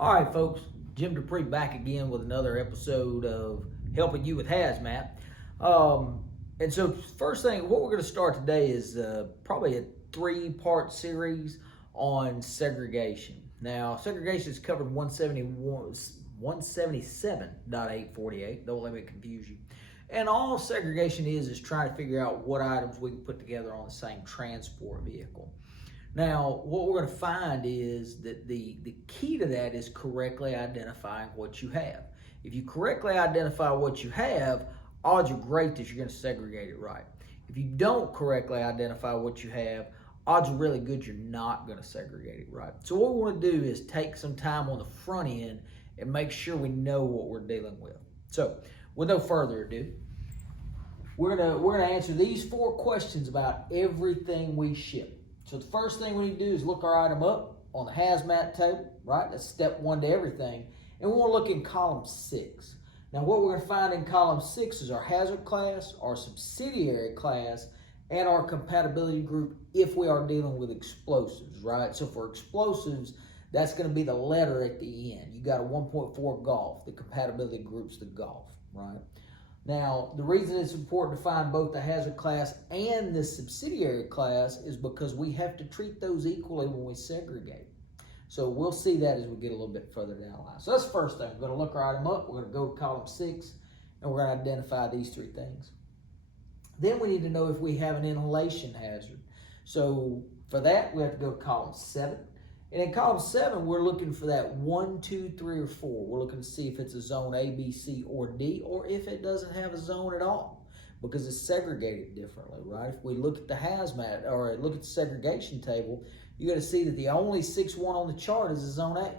All right, folks, Jim Dupree back again with another episode of Helping You with Hazmat. And so, first thing, what we're going to start today is probably a three-part series on segregation. Now, segregation is covered in 177.848. Don't let me confuse you. And all segregation is trying to figure out what items we can put together on the same transport vehicle. Now, what we're going to find is that the key to that is correctly identifying what you have. If you correctly identify what you have, odds are great that you're going to segregate it right. If you don't correctly identify what you have, odds are really good you're not going to segregate it right. So what we want to do is take some time on the front end and make sure we know what we're dealing with. So, with no further ado, we're gonna answer these 4 questions about everything we ship. So the first thing we need to do is look our item up on the hazmat table, right? That's step 1 to everything. And we want to look in column 6. Now what we're going to find in column 6 is our hazard class, our subsidiary class, and our compatibility group if we are dealing with explosives, right? So for explosives, that's going to be the letter at the end. You got a 1.4 golf. The compatibility group's the golf, right? Now, the reason it's important to find both the hazard class and the subsidiary class is because we have to treat those equally when we segregate. So we'll see that as we get a little bit further down the line. So that's the first thing. We're going to look our item up. We're going to go to column 6, and we're going to identify these 3 things. Then we need to know if we have an inhalation hazard. So for that, we have to go to column 7. And in column 7, we're looking for that 1, 2, 3, or 4. We're looking to see if it's a zone A, B, C, or D, or if it doesn't have a zone at all, because it's segregated differently, right? If we look at the hazmat or look at the segregation table, you're going to see that the only 6.1 on the chart is a zone A.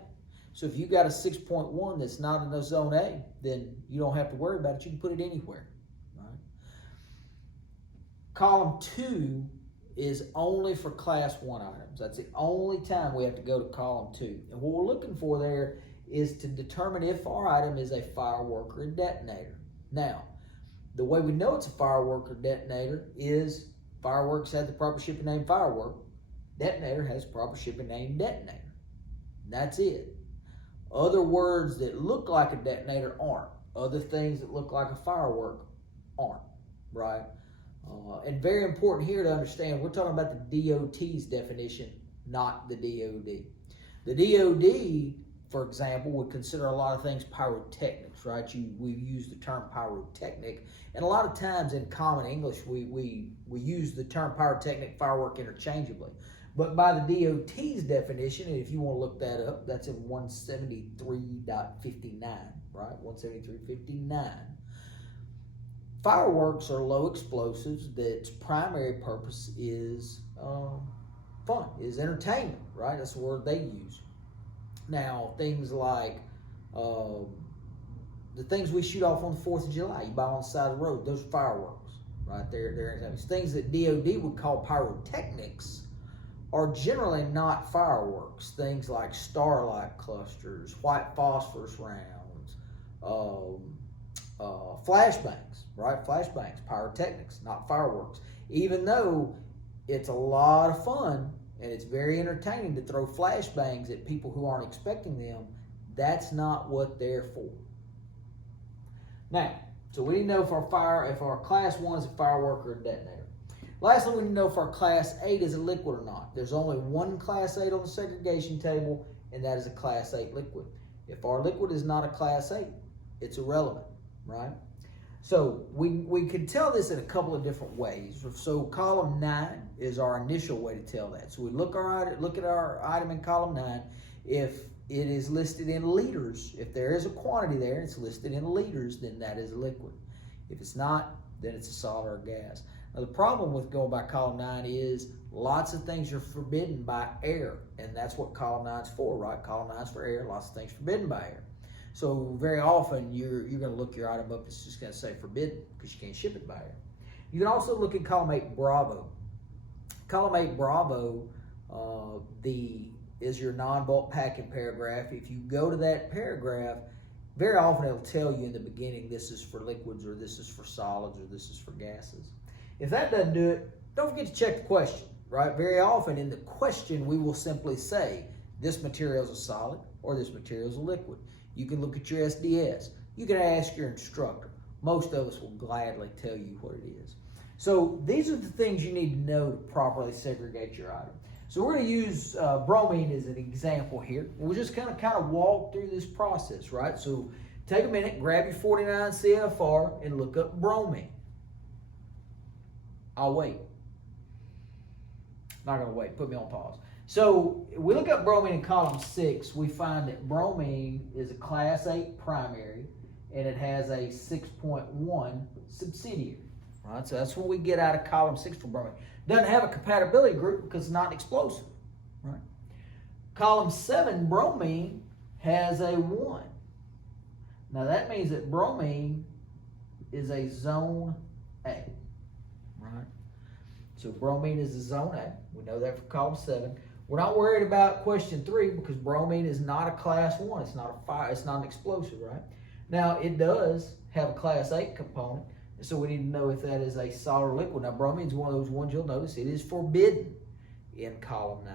So if you got a 6.1 that's not in a zone A, then you don't have to worry about it. You can put it anywhere, right? Column 2 is only for class 1 items. That's the only time we have to go to column 2. And what we're looking for there is to determine if our item is a firework or a detonator. Now, the way we know it's a firework or detonator is fireworks have the proper shipping name firework. Detonator has the proper shipping name detonator. That's it. Other words that look like a detonator aren't. Other things that look like a firework aren't, right? And very important here to understand, we're talking about the DOT's definition, not the DOD. The DOD, for example, would consider a lot of things pyrotechnics, right? We use the term pyrotechnic, and a lot of times in common English, we use the term pyrotechnic, firework interchangeably. But by the DOT's definition, and if you want to look that up, that's in 173.59, right? 173.59. Fireworks are low explosives that's primary purpose is fun, is entertainment, right? That's the word they use. Now, things like the things we shoot off on the 4th of July, you buy on the side of the road, those are fireworks, right? They're things that DOD would call pyrotechnics are generally not fireworks. Things like starlight clusters, white phosphorus rounds, flashbangs, right? Flashbangs, pyrotechnics, not fireworks. Even though it's a lot of fun and it's very entertaining to throw flashbangs at people who aren't expecting them, that's not what they're for. Now, so we need to know if our class 1 is a firework or a detonator. Lastly, we need to know if our class 8 is a liquid or not. There's only one class 8 on the segregation table, and that is a class 8 liquid. If our liquid is not a class 8, it's irrelevant, right? So we can tell this in a couple of different ways. So column 9 is our initial way to tell that. So we look at our item in column 9. If it is listed in liters, if there is a quantity there and it's listed in liters, then that is a liquid. If it's not, then it's a solid or a gas. Now the problem with going by column 9 is lots of things are forbidden by air, and that's what column 9 is for, right? Column 9 is for air, lots of things forbidden by air. So very often you're going to look your item up, it's just going to say forbidden because you can't ship it by air. You can also look at column 8 Bravo. Column 8 Bravo is your non-bulk packing paragraph. If you go to that paragraph, very often it'll tell you in the beginning this is for liquids or this is for solids or this is for gases. If that doesn't do it, don't forget to check the question, right? Very often in the question we will simply say This material is a solid or this material is a liquid. You can look at your SDS. You can ask your instructor. Most of us will gladly tell you what it is. So these are the things you need to know to properly segregate your item. So we're going to use bromine as an example here. We're just going to kind of walk through this process, right? So take a minute, grab your 49 CFR and look up bromine. I'll wait. Not going to wait. Put me on pause. So we look up bromine in column 6. We find that bromine is a class 8 primary and it has a 6.1 subsidiary. Right, so that's what we get out of column 6 for bromine. Doesn't have a compatibility group because it's not explosive. Right? Column 7, bromine has a 1. Now that means that bromine is a zone A. Right? So bromine is a zone A. We know that for column 7. We're not worried about question 3 because bromine is not a class 1. It's not a fire. It's not an explosive, right? Now it does have a class 8 component. So we need to know if that is a solid or liquid. Now, bromine is one of those ones you'll notice it is forbidden in column 9.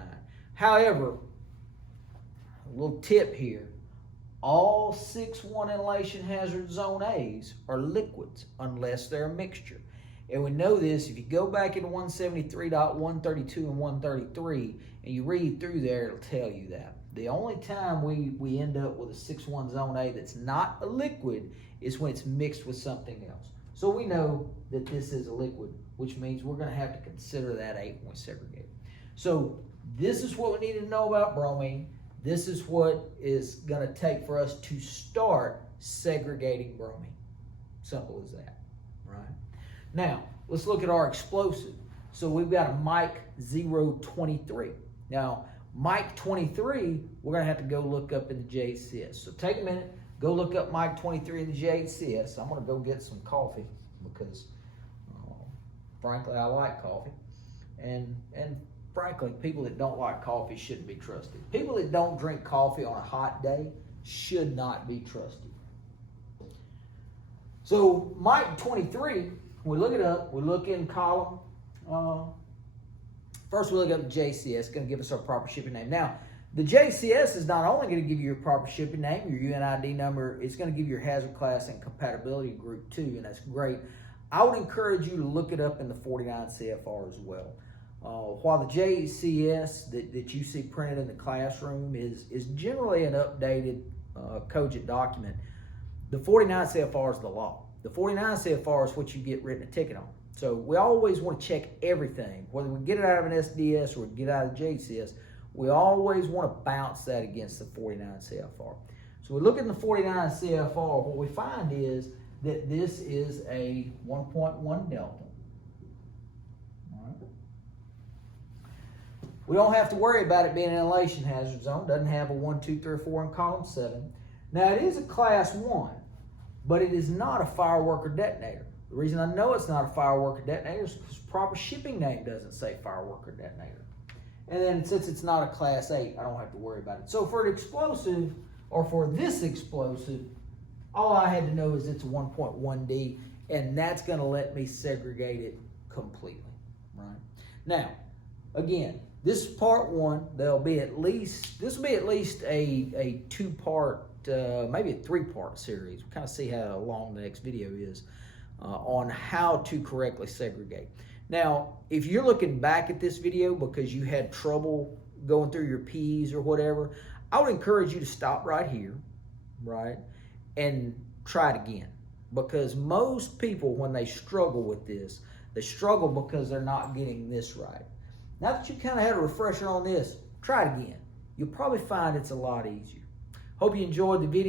However, a little tip here, all 6.1 inhalation hazard zone A's are liquids unless they're a mixture. And we know this, if you go back into 173.132 and 133 and you read through there, it'll tell you that. The only time we end up with a 6.1 zone A that's not a liquid is when it's mixed with something else. So we know that this is a liquid, which means we're going to have to consider that 8 when we segregate. So this is what we need to know about bromine. This is what is going to take for us to start segregating bromine. Simple as that, right? Now, let's look at our explosive. So we've got a Mike 023. Now, Mike 23, we're going to have to go look up in the JCS. So take a minute. Go look up Mike 23 in the JCS. I'm going to go get some coffee because, frankly, I like coffee. And frankly, people that don't like coffee shouldn't be trusted. People that don't drink coffee on a hot day should not be trusted. So Mike 23, we look it up. We look in column. First, we look up the JCS. It's going to give us our proper shipping name. Now, the JCS is not only going to give you your proper shipping name, your UNID number, it's going to give you your hazard class and compatibility group too, and that's great. I would encourage you to look it up in the 49 CFR as well. While the JCS that you see printed in the classroom is generally an updated, cogent document, the 49 CFR is the law. The 49 CFR is what you get written a ticket on. So we always want to check everything, whether we get it out of an SDS or we get it out of the JCS. We always want to bounce that against the 49 CFR. So we look at the 49 CFR, what we find is that this is a 1.1 delta. All right. We don't have to worry about it being an inhalation hazard zone. Doesn't have a 1, 2, 3, or 4 in column 7. Now it is a class 1, but it is not a firework or detonator. The reason I know it's not a firework or detonator is because proper shipping name doesn't say firework or detonator. And then since it's not a class 8, I don't have to worry about it. So for an explosive, or for this explosive, all I had to know is it's a 1.1D, and that's going to let me segregate it completely, right? Now, again, this is part 1. This will be at least a 2-part, maybe a 3-part series. We'll kind of see how long the next video is on how to correctly segregate. Now, if you're looking back at this video because you had trouble going through your P's or whatever, I would encourage you to stop right here, right, and try it again. Because most people, when they struggle with this, they struggle because they're not getting this right. Now that you kind of had a refresher on this, try it again. You'll probably find it's a lot easier. Hope you enjoyed the video.